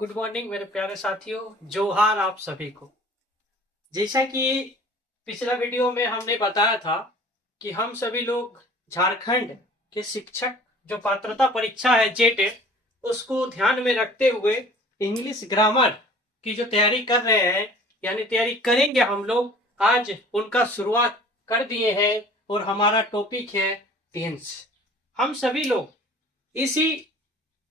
Good morning मेरे प्यारे साथियों, जोहार आप सभी को। जैसा कि पिछला वीडियो में हमने बताया था कि हम सभी लोग झारखंड के शिक्षक जो पात्रता परीक्षा है जेटेट, उसको ध्यान में रखते हुए इंग्लिश ग्रामर की जो तैयारी कर रहे हैं, यानी तैयारी करेंगे हम लोग। आज उनका शुरुआत कर दिए हैं और हमारा टॉपिक है टेंस। हम सभी लोग इसी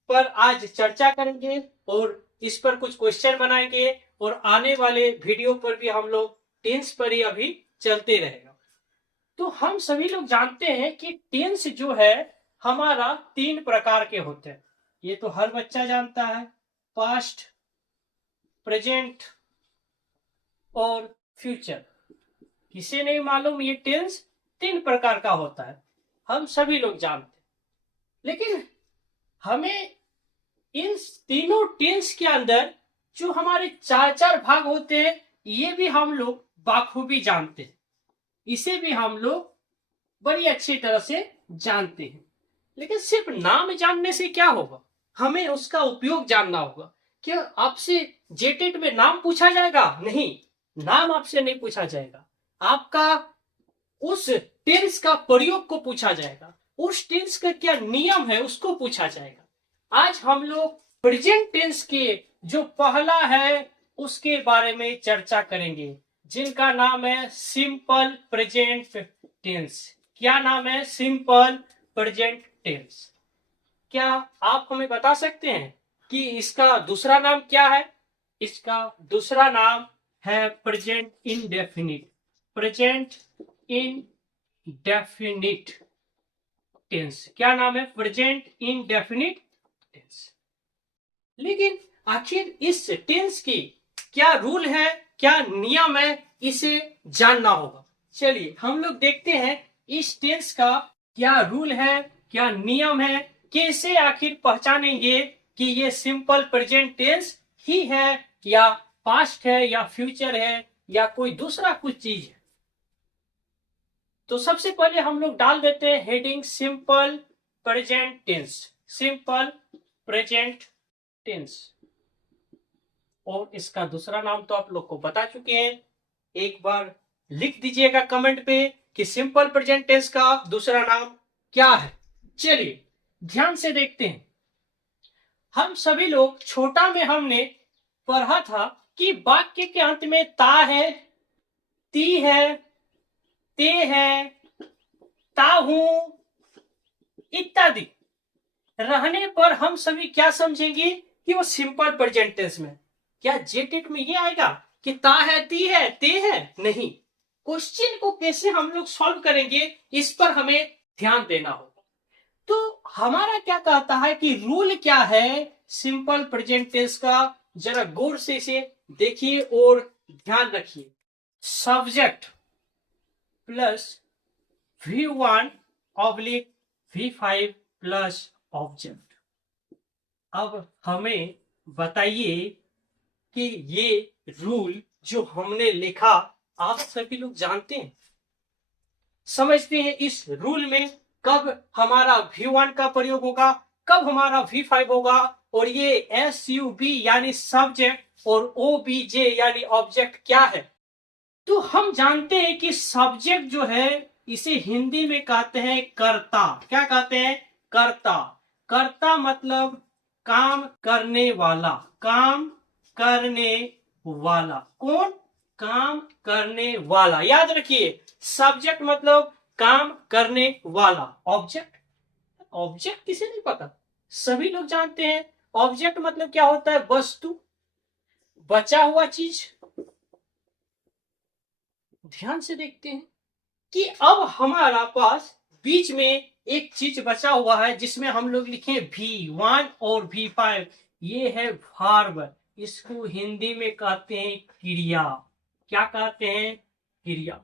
पर आज चर्चा करेंगे और इस पर कुछ क्वेश्चन बनाएंगे और आने वाले वीडियो पर भी हम लोग टेंस पर ही अभी चलते रहेगा। तो हम सभी लोग जानते हैं कि टेंस जो है हमारा 3 प्रकार के होते हैं। ये तो हर बच्चा जानता है, पास्ट, प्रेजेंट और फ्यूचर। किसे नहीं मालूम ये टेंस 3 प्रकार का होता है, हम सभी लोग जानते हैं। लेकिन हमें इन तीनों टेंस के अंदर जो हमारे 4 भाग होते हैं, ये भी हम लोग बाखूबी जानते हैं। इसे भी हम लोग बड़ी अच्छी तरह से जानते हैं। लेकिन सिर्फ नाम जानने से क्या होगा, हमें उसका उपयोग जानना होगा। क्या आपसे जेटेट में नाम पूछा जाएगा? नहीं, नाम आपसे नहीं पूछा जाएगा। आपका उस टेंस का प्रयोग को पूछा जाएगा, उस टेंस का क्या नियम है उसको पूछा जाएगा। आज हम लोग प्रेजेंट टेंस के जो पहला है उसके बारे में चर्चा करेंगे, जिनका नाम है सिंपल प्रेजेंट टेंस। क्या नाम है? Simple present tense. क्या आप हमें बता सकते हैं कि इसका दूसरा नाम क्या है? इसका दूसरा नाम है present indefinite. Present indefinite tense. क्या नाम है? Present indefinite tense. लेकिन आखिर इस टेंस की क्या रूल है, क्या नियम है, इसे जानना होगा। चलिए हम लोग देखते हैं इस टेंस का क्या रूल है, क्या नियम है, कैसे आखिर पहचानेंगे कि ये सिंपल प्रेजेंट टेंस ही है या पास्ट है या फ्यूचर है या कोई दूसरा कुछ चीज है। तो सबसे पहले हम लोग डाल देते हैं heading simple present tense. Simple present tense. और इसका दूसरा नाम तो आप लोग को बता चुके हैं। एक बार लिख दीजिएगा कमेंट पे कि सिंपल प्रेजेंट टेंस का दूसरा नाम क्या है। चलिए ध्यान से देखते हैं। हम सभी लोग छोटा में हमने पढ़ा था कि वाक्य के अंत में ता है, ती है, ते है, ता हूं इत्यादि रहने पर हम सभी क्या समझेंगे कि वो सिंपल प्रेजेंट टेंस में। क्या जेटेट में ये आएगा कि ता है, ती है, ते है? नहीं। क्वेश्चन को कैसे हम लोग सॉल्व करेंगे, इस पर हमें ध्यान देना होगा। तो हमारा क्या कहता है कि रूल क्या है सिंपल प्रेजेंट टेंस का, जरा गौर से इसे देखिए और ध्यान रखिए। Subject plus V1 oblique V5 plus object. अब हमें बताइए कि ये रूल जो हमने लिखा आप सभी लोग जानते हैं, समझते हैं इस रूल में कब हमारा V1 का प्रयोग होगा, कब हमारा V5 होगा, और ये SUB यानी सब्जेक्ट और OBJ यानी ऑब्जेक्ट क्या है। तो हम जानते हैं कि सब्जेक्ट जो है इसे हिंदी में कहते हैं कर्ता। क्या कहते हैं? कर्ता। कर्ता मतलब काम करने वाला। काम करने वाला। कौन? काम करने वाला। याद रखिए, सब्जेक्ट मतलब काम करने वाला। ऑब्जेक्ट, ऑब्जेक्ट किसे नहीं पता? सभी लोग जानते हैं। ऑब्जेक्ट मतलब क्या होता है? वस्तु, बचा हुआ चीज। ध्यान से देखते हैं कि अब हमारा पास बीच में एक चीज बचा हुआ है जिसमें हम लोग लिखे V1 और V5। ये है वर्ब। इसको हिंदी में कहते हैं क्रिया। क्या कहते हैं? क्रिया।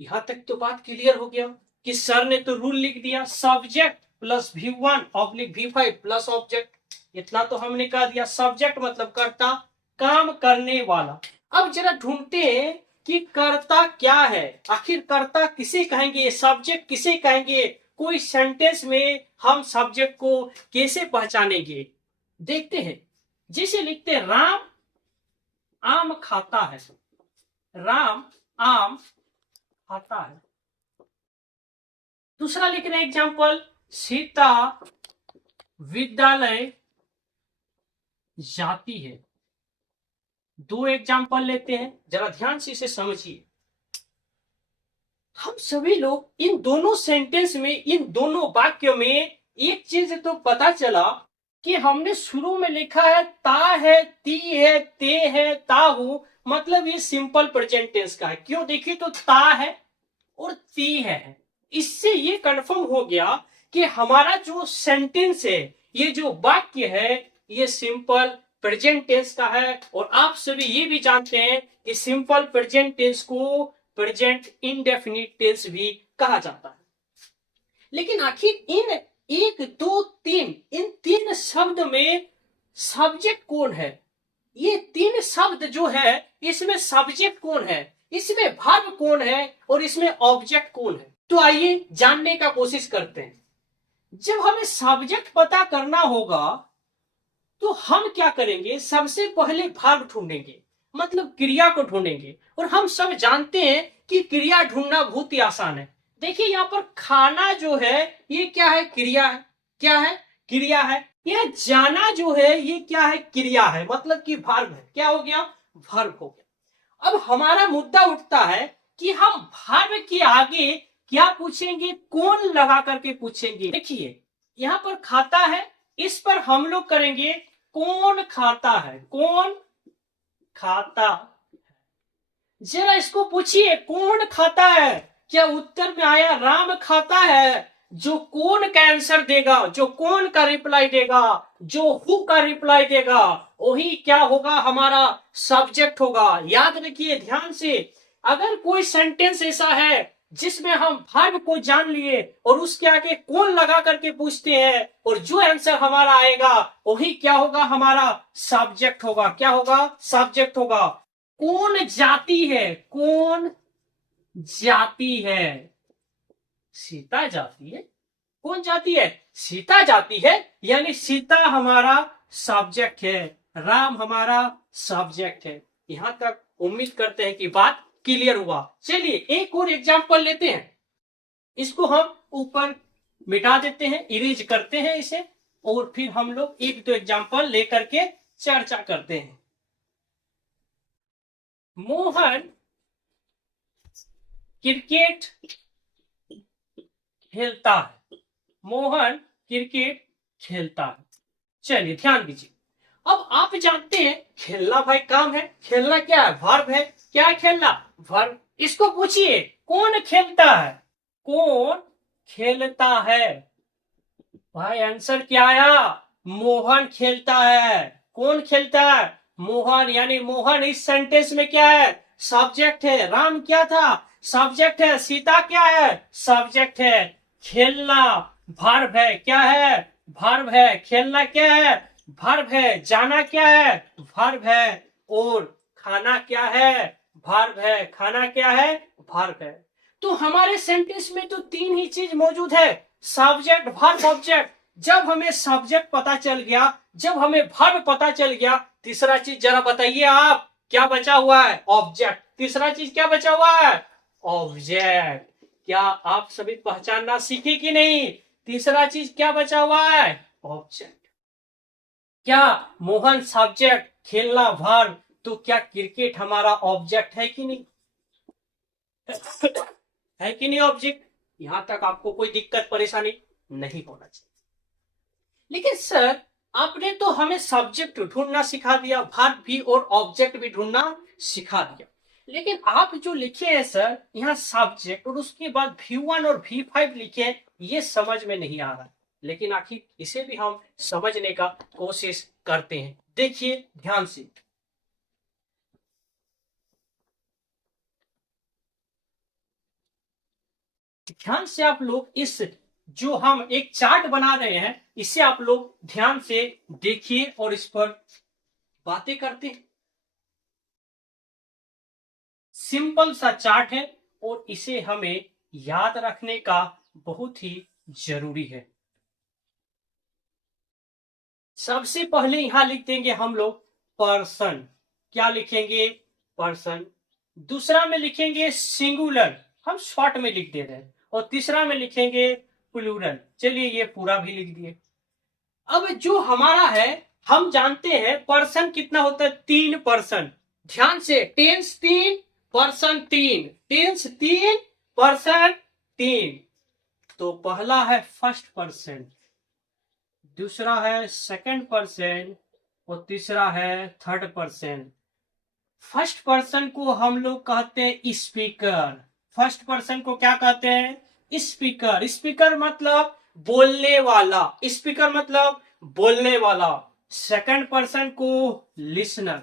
यहां तक तो बात क्लियर हो गया कि सर ने तो रूल लिख दिया, subject plus V1 oblique V5 plus object. इतना तो हमने कह दिया। सब्जेक्ट मतलब कर्ता, काम करने वाला। अब जरा ढूंढते हैं कि कर्ता क्या है। आखिर कर्ता किसे कहेंगे, सब्जेक्ट किसे कहेंगे, कोई सेंटेंस में हम सब्जेक्ट को कैसे पहचानेंगे। देखते हैं। जैसे लिखते हैं राम आम खाता है, राम आम खाता है। दूसरा लिख रहे हैं एग्जाम्पल, सीता विद्यालय जाती है। दो एग्जाम्पल लेते हैं, जरा ध्यान से इसे समझिए। हम सभी लोग इन दोनों सेंटेंस में, इन दोनों वाक्य में एक चीज तो पता चला कि हमने शुरू में लिखा है ता है, ती है, ते है, ताहू, मतलब ये सिंपल प्रेजेंट टेंस का है। क्यों? देखिए तो ता है और ती है। इससे ये कंफर्म हो गया कि हमारा जो सेंटेंस है, ये जो वाक्य है, ये सिंपल प्रेजेंट टेंस का है। और आप सभी ये भी जानते हैं कि सिंपल प्रेजेंट टेंस को प्रेजेंट इंडेफिनिट टेंस भी कहा जाता है। लेकिन आखिर इन एक दो तीन, इन तीन शब्द में सब्जेक्ट कौन है? ये तीन शब्द जो है, इसमें सब्जेक्ट कौन है, इसमें वर्ब कौन है और इसमें ऑब्जेक्ट कौन है? तो आइए जानने का कोशिश करते हैं। जब हमें सब्जेक्ट पता करना होगा तो हम क्या करेंगे? सबसे पहले वर्ब ढूंढेंगे, मतलब क्रिया को ढूंढेंगे। और हम सब जानते हैं कि क्रिया ढूंढना बहुत ही आसान है। देखिए यहाँ पर खाना जो है, ये क्या है? क्रिया है। क्या है? क्रिया है। यह जाना जो है, ये क्या है? क्रिया है, मतलब कि वर्ब है। क्या हो गया? वर्ब हो गया। अब हमारा मुद्दा उठता है कि हम वर्ब के आगे क्या पूछेंगे? कौन लगा करके पूछेंगे। देखिए यहाँ पर खाता है, इस पर हम लोग करेंगे कौन खाता है, कौन खाता। जरा इसको पूछिए कौन खाता है, क्या उत्तर में आया राम खाता है? जो कौन का आंसर देगा, जो कौन का रिप्लाई देगा, जो हु का रिप्लाई देगा, वही क्या होगा? हमारा सब्जेक्ट होगा। याद रखिए ध्यान से, अगर कोई सेंटेंस ऐसा है जिसमें हम वर्ब को जान लिए और उसके आगे कौन लगा करके पूछते हैं और जो आंसर हमारा आएगा वही क्या होगा? हमारा सब्जेक्ट होगा। क्या होगा? सब्जेक्ट होगा। कौन जाती है? कौन जाती है? सीता जाती है। कौन जाती है? सीता जाती है, यानी सीता हमारा सब्जेक्ट है, राम हमारा सब्जेक्ट है। यहां तक उम्मीद करते हैं कि बात क्लियर हुआ। चलिए एक और एग्जांपल लेते हैं, इसको हम ऊपर मिटा देते हैं, इरेज करते हैं इसे, और फिर हम लोग एक दो एग्जांपल लेकर के चर्चा करते हैं। मोहन क्रिकेट खेलता है। मोहन क्रिकेट खेलता है। चलिए ध्यान दीजिए। अब आप जानते हैं खेलना भाई काम है, खेलना क्या है? वर्ब है। क्या है खेलना? वर्ब। इसको पूछिए कौन खेलता है? कौन खेलता है? भाई आंसर क्या आया? मोहन खेलता है। कौन खेलता है? मोहन, यानी मोहन इस सेंटेंस में क्या है? सब्जेक्ट है। राम क्या था? सब्जेक्ट है। सीता क्या है? सब्जेक्ट है। खेलना वर्ब है। क्या है? वर्ब है। खेलना क्या है? वर्ब है। जाना क्या है? वर्ब है। और खाना क्या है? वर्ब है। खाना क्या है? वर्ब है। तो हमारे सेंटेंस में तो तीन ही चीज मौजूद है, सब्जेक्ट वर्ब ऑब्जेक्ट। जब हमें सब्जेक्ट पता चल गया, जब हमें वर्ब पता चल गया, तीसरा चीज जरा बताइए आप, क्या बचा हुआ है? ऑब्जेक्ट। तीसरा चीज क्या बचा हुआ है? ऑब्जेक्ट। क्या आप सभी पहचानना सीखे कि नहीं? तीसरा चीज क्या बचा हुआ है? ऑब्जेक्ट। क्या मोहन सब्जेक्ट, खेलना वर्ब, तो क्या क्रिकेट हमारा ऑब्जेक्ट है कि नहीं? है कि नहीं ऑब्जेक्ट? यहां तक आपको कोई दिक्कत परेशानी नहीं होना चाहिए। लेकिन सर आपने तो हमें सब्जेक्ट ढूंढना सिखा दिया, वर्ब भी और ऑब्जेक्ट भी ढूंढना सिखा दिया, लेकिन आप जो लिखे हैं सर यहाँ सब्जेक्ट और उसके बाद V1 और V5 लिखे हैं, ये समझ में नहीं आ रहा। लेकिन आखिर इसे भी हम समझने का कोशिश करते हैं। देखिए ध्यान से, ध्यान से आप लोग इस जो हम एक चार्ट बना रहे हैं, इसे आप लोग ध्यान से देखिए और इस पर बातें करते हैं। सिंपल सा चार्ट है और इसे हमें याद रखने का बहुत ही जरूरी है। सबसे पहले यहां लिख देंगे हम लोग पर्सन। क्या लिखेंगे? पर्सन। दूसरा में लिखेंगे सिंगुलर, हम शॉर्ट में लिख दे रहे हैं। और तीसरा में लिखेंगे प्लूरल। चलिए ये पूरा भी लिख दिए। अब जो हमारा है, हम जानते हैं पर्सन कितना होता है? 3%। ध्यान से, टेंस 3, पर्सन 3, टेंस 3, पर्सन 3। तो पहला है फर्स्ट पर्सन, दूसरा है सेकंड पर्सन और तीसरा है थर्ड पर्सन। फर्स्ट पर्सन को हम लोग कहते हैं स्पीकर। फर्स्ट पर्सन को क्या कहते हैं? स्पीकर। स्पीकर मतलब बोलने वाला। स्पीकर मतलब बोलने वाला। सेकंड पर्सन को लिसनर।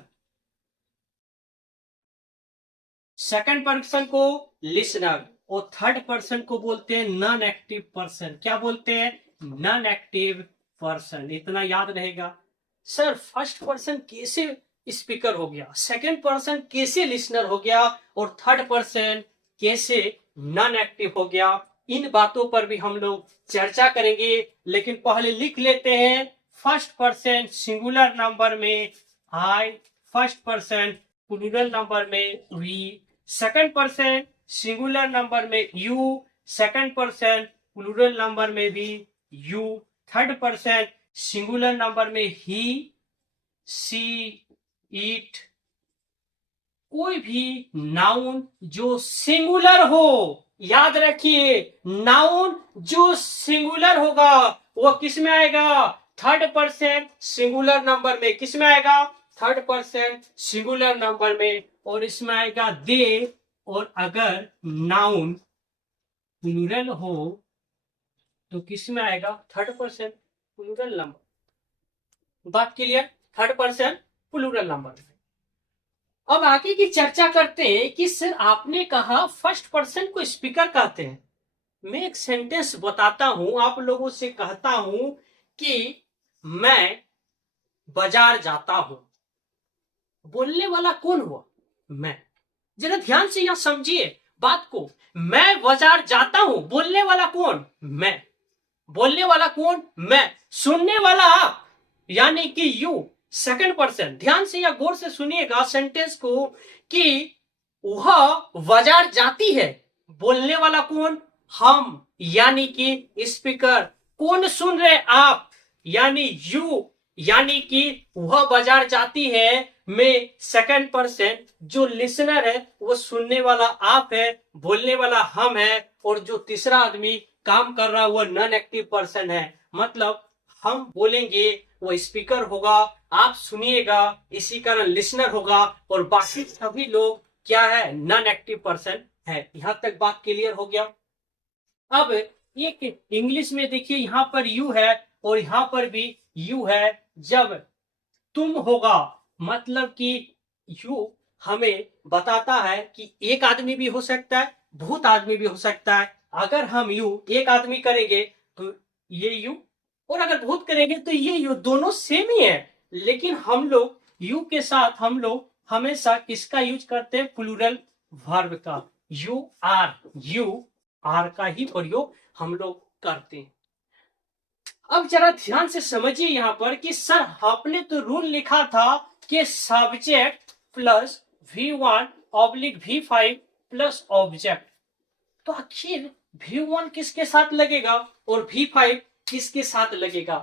सेकंड पर्सन को लिसनर। और थर्ड पर्सन को बोलते हैं नॉन एक्टिव पर्सन। क्या बोलते हैं? Non active person. इतना याद रहेगा। सर फर्स्ट पर्सन कैसे स्पीकर हो गया, सेकंड पर्सन कैसे लिसनर हो गया और थर्ड पर्सन कैसे नॉन एक्टिव हो गया? इन बातों पर भी हम लोग चर्चा करेंगे। लेकिन पहले लिख लेते हैं फर्स्ट पर्सन सिंगुलर नंबर में I, first person plural number में we, second person singular number में you, second person plural number में भी you, third person singular number में ही, सी, ईट। कोई भी नाउन जो सिंगुलर हो, याद रखिए, नाउन जो सिंगुलर होगा वो किस में आएगा? थर्ड पर्सन सिंगुलर नंबर में। किस में आएगा? थर्ड पर्सन सिंगुलर नंबर में। और इसमें आएगा दे। और अगर नाउन प्लूरल हो तो किस में आएगा? Third person plural number. बात clear? Third person plural number. अब आगे की चर्चा करते हैं कि सर आपने कहा फर्स्ट पर्सन को स्पीकर कहते हैं। मैं एक सेंटेंस बताता हूं, आप लोगों से कहता हूं कि मैं बाजार जाता हूं। बोलने वाला कौन हुआ? मैं। जरा ध्यान से यहां समझिए बात को। मैं बाजार जाता हूं, बोलने वाला कौन? मैं। बोलने वाला कौन? मैं। सुनने वाला आप, यानी कि यू, सेकंड पर्सन। ध्यान से या गौर से सुनिएगा सेंटेंस को कि वह बाजार जाती है। बोलने वाला कौन? हम, यानी कि स्पीकर। कौन सुन रहे? आप, यानी यू, यानी कि वह बाजार जाती है। में सेकंड पर्सन जो लिसनर है वो सुनने वाला आप है, बोलने वाला हम है। और जो तीसरा आदमी काम कर रहा है वो नॉन एक्टिव पर्सन है। मतलब हम बोलेंगे वो स्पीकर होगा, आप सुनिएगा, इसी कारण लिसनर होगा। और बाकी सभी लोग क्या है? नॉन एक्टिव पर्सन है। यहां तक बात क्लियर हो गया। अब एक इंग्लिश में देखिए, यहां पर यू है और यहां पर भी यू है। जब तुम होगा मतलब कि यू हमें बताता है कि एक आदमी भी हो सकता है, बहुत आदमी भी हो सकता है। अगर हम यू एक आदमी करेंगे तो ये यू, और अगर बहुत करेंगे तो ये यू, दोनों सेम ही है। लेकिन हम लोग यू के साथ हम लोग हमेशा किसका यूज करते हैं? प्लूरल वर्ब का। यू आर का ही प्रयोग हम लोग करते हैं। अब जरा ध्यान से समझिए यहां पर कि सर आपने तो रूल लिखा था कि subject plus V1 oblique V5 plus object. तो आखिर V1 किसके साथ लगेगा और V5 किसके साथ लगेगा?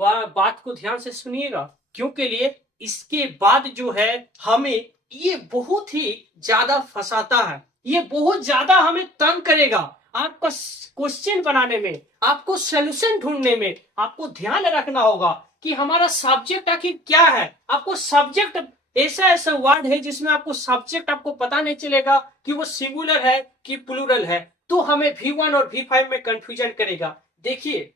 बात को ध्यान से सुनिएगा, क्योंकि लिए इसके बाद जो है हमें ये बहुत ही ज्यादा फंसाता है, ये बहुत ज्यादा हमें तंग करेगा। आपका क्वेश्चन बनाने में, आपको सोल्यूशन ढूंढने में आपको ध्यान रखना होगा कि हमारा सब्जेक्ट आखिर क्या है। आपको सब्जेक्ट ऐसा ऐसा वर्ड है जिसमें आपको सब्जेक्ट आपको पता नहीं चलेगा कि वो सिंगुलर है कि प्लूरल है, तो हमें V1 और V5 में कंफ्यूजन करेगा। देखिए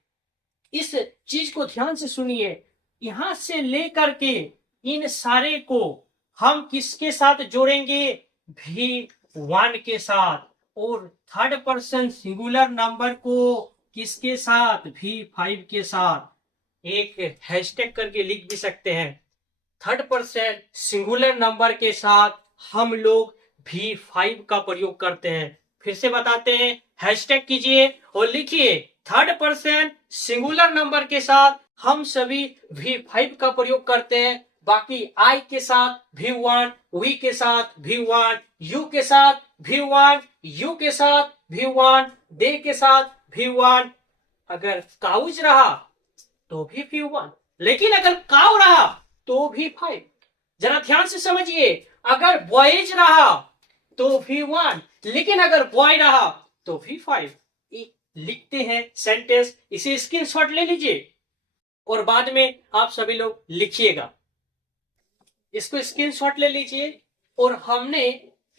इस चीज को ध्यान से सुनिए, यहां से लेकर के इन सारे को हम किसके साथ जोड़ेंगे? V1 के साथ। और थर्ड पर्सन सिंगुलर नंबर को किसके साथ? V5 के साथ। एक हैशटैग करके लिख भी सकते हैं। थर्ड पर्सन सिंगुलर नंबर के साथ हम लोग V5 का प्रयोग करते हैं। फिर से बताते हैं, हैशटैग कीजिए और लिखिए थर्ड पर्सन सिंगुलर नंबर के साथ हम सभी V5 का प्रयोग करते हैं। बाकी I के साथ V1, V के साथ V1, U के साथ V1, U के साथ V1, D के साथ V1। अगर काउज रहा तो भी V1, लेकिन अगर काउ रहा तो V5। जरा ध्यान से समझिए, अगर बॉयज रहा तो V1, लेकिन अगर बॉय रहा तो V5। लिखते हैं सेंटेंस, इसे स्क्रीनशॉट ले लीजिए और बाद में आप सभी लोग लिखिएगा। इसको स्क्रीनशॉट ले लीजिए और हमने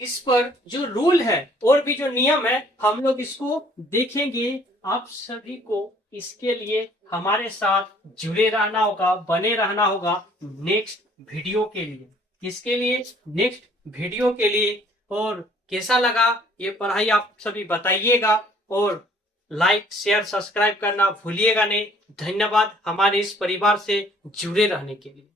इस पर जो रूल है और भी जो नियम है हम लोग इसको देखेंगे। आप सभी को इसके लिए हमारे साथ जुड़े रहना होगा, बने रहना होगा नेक्स्ट वीडियो के लिए। किसके लिए? नेक्स्ट वीडियो के लिए। और कैसा लगा ये पढ़ाई आप सभी बताइएगा और लाइक शेयर सब्सक्राइब करना भूलिएगा नहीं। धन्यवाद हमारे इस परिवार से जुड़े रहने के लिए।